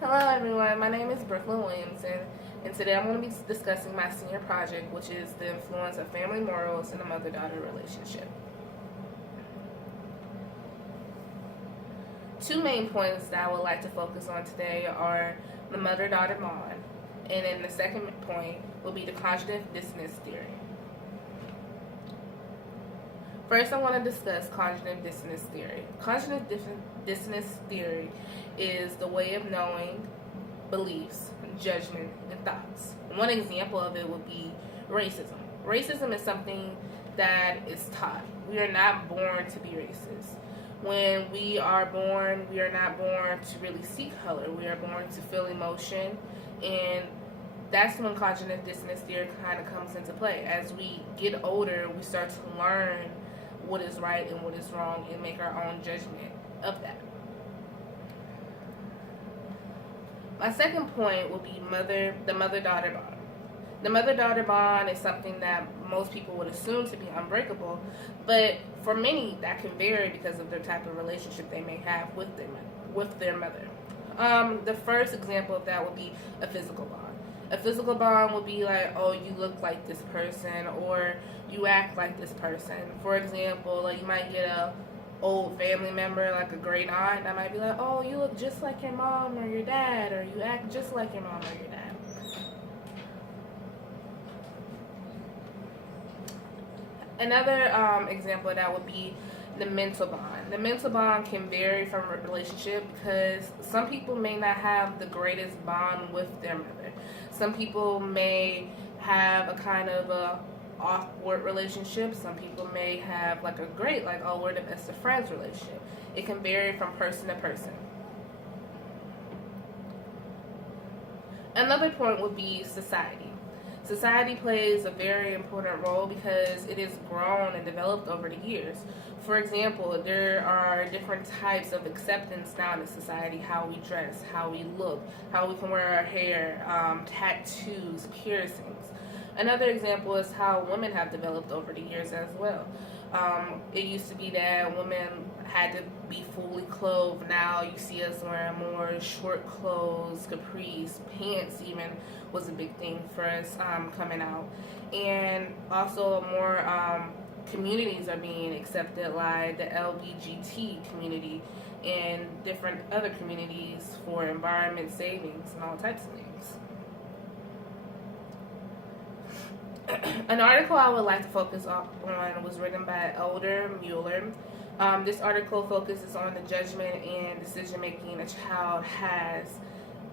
Hello everyone, my name is Brooklyn Williamson, and today I'm going to be discussing my senior project, which is the influence of family morals in a mother-daughter relationship. Two main points that I would like to focus on today are the mother-daughter bond, and then the second point will be the cognitive dissonance theory. First, I want to discuss cognitive dissonance theory. Cognitive dissonance theory is the way of knowing beliefs, judgment, and thoughts. One example of it would be racism. Racism is something that is taught. We are not born to be racist. When we are born, we are not born to really see color. We are born to feel emotion, and that's when cognitive dissonance theory kind of comes into play. As we get older, we start to learn what is right and what is wrong and make our own judgment of that. My second point will be the mother-daughter bond. The mother-daughter bond is something that most people would assume to be unbreakable, but for many that can vary because of the type of relationship they may have with their mother. The first example of that would be a physical bond. A physical bond would be like, oh, you look like this person, or you act like this person. For example, like you might get a old family member, like a great aunt, that might be like, oh, you look just like your mom or your dad, or you act just like your mom or your dad. Another example of that would be the mental bond. The mental bond can vary from a relationship because some people may not have the greatest bond with their mother. Some people may have a kind of a awkward relationship. Some people may have like a great, like, oh, we're the best of friends relationship. It can vary from person to person. Another point would be society. Society plays a very important role because it has grown and developed over the years. For example, there are different types of acceptance now in society: how we dress, how we look, how we can wear our hair, tattoos, piercings. Another example is how women have developed over the years as well. It used to be that women had to be fully clothed. Now you see us wearing more short clothes, capris, pants even was a big thing for us coming out. And also more communities are being accepted, like the LBGT community and different other communities for environment savings and all types of things. An article I would like to focus on was written by Elder Mueller. This article focuses on the judgment and decision making a child has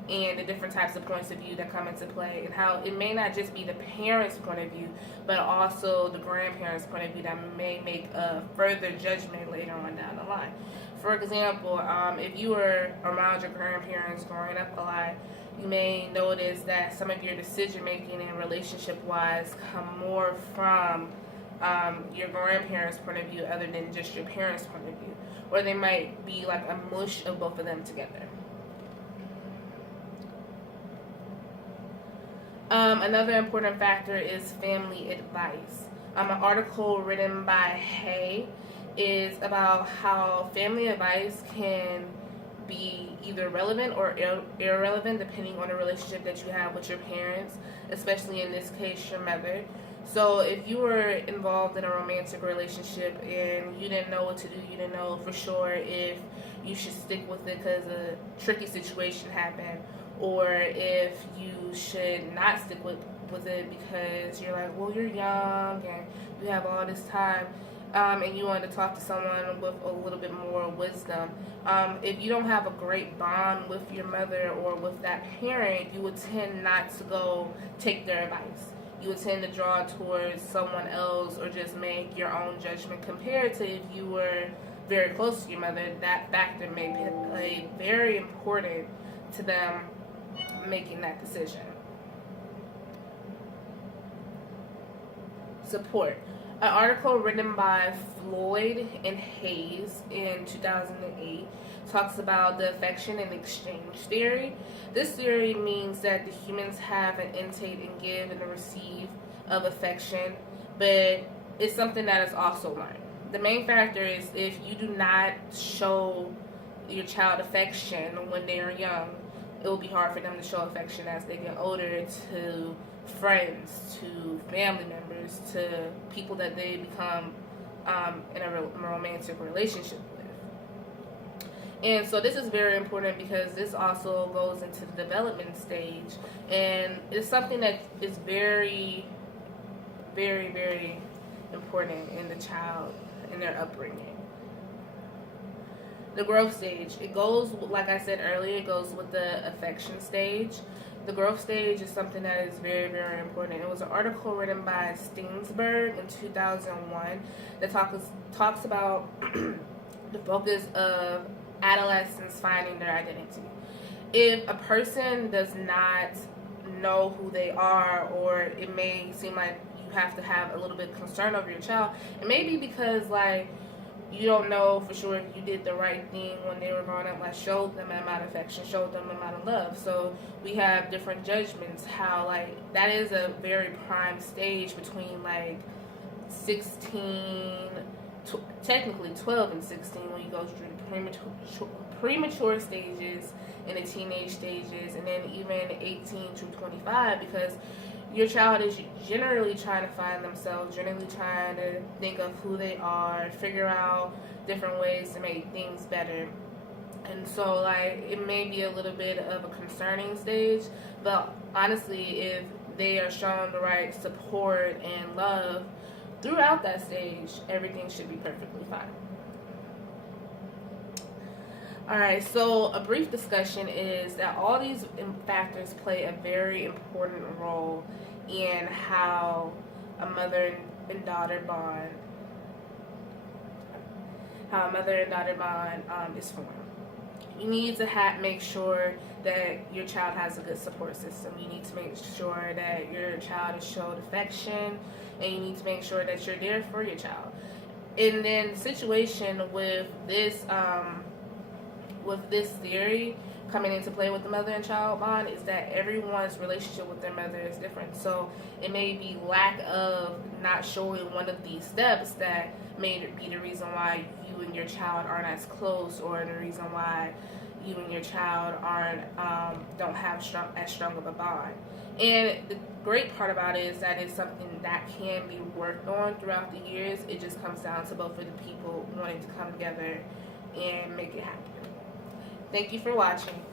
and the different types of points of view that come into play, and how it may not just be the parents' point of view, but also the grandparents' point of view that may make a further judgment later on down the line. For example, if you were around your grandparents growing up a lot, you may notice that some of your decision making and relationship wise come more from your grandparents' point of view other than just your parents' point of view, or they might be like a mush of both of them together. Another important factor is family advice. An article written by Hay is about how family advice can be either relevant or irrelevant depending on the relationship that you have with your parents, especially in this case, your mother. So if you were involved in a romantic relationship and you didn't know what to do, you didn't know for sure if you should stick with it because a tricky situation happened, or if you should not stick with it because you're like, well, you're young and you have all this time, and you want to talk to someone with a little bit more wisdom. If you don't have a great bond with your mother or with that parent, you would tend not to go take their advice. You would tend to draw towards someone else or just make your own judgment, compared to if you were very close to your mother. That factor may play very important to them making that decision. Support. An article written by Floyd and Hayes in 2008 talks about the affection and exchange theory. This theory means that the humans have an intake and give and a receive of affection, but it's something that is also learned. The main factor is if you do not show your child affection when they are young, it will be hard for them to show affection as they get older to friends, to family members, to people that they become in a romantic relationship with. And so this is very important because this also goes into the development stage, and it's something that is very, very, very important in the child, in their upbringing. The growth stage, it goes, like I said earlier, it goes with the affection stage. The growth stage is something that is very, very important. It was an article written by Steensberg in 2001 that talks about the focus of adolescents finding their identity. If a person does not know who they are, or it may seem like you have to have a little bit of concern over your child, it may be because, like, you don't know for sure if you did the right thing when they were growing up, like showed them an amount of affection, showed them an amount of love. So we have different judgments, how like that is a very prime stage between like 16, technically 12 and 16, when you go through the premature stages and the teenage stages, and then even 18 to 25, because your child is generally trying to find themselves, generally trying to think of who they are, figure out different ways to make things better. And so, like, it may be a little bit of a concerning stage, but honestly, if they are shown the right support and love throughout that stage, everything should be perfectly fine. Alright, so a brief discussion is that all these factors play a very important role in how a mother and daughter bond, is formed. You need to make sure that your child has a good support system. You need to make sure that your child is showed affection, and you need to make sure that you're there for your child. And then the situation with this theory coming into play with the mother and child bond is that everyone's relationship with their mother is different. So it may be lack of not showing one of these steps that may be the reason why you and your child aren't as close, or the reason why you and your child don't have as strong of a bond. And the great part about it is that it's something that can be worked on throughout the years. It just comes down to both of the people wanting to come together and make it happen. Thank you for watching.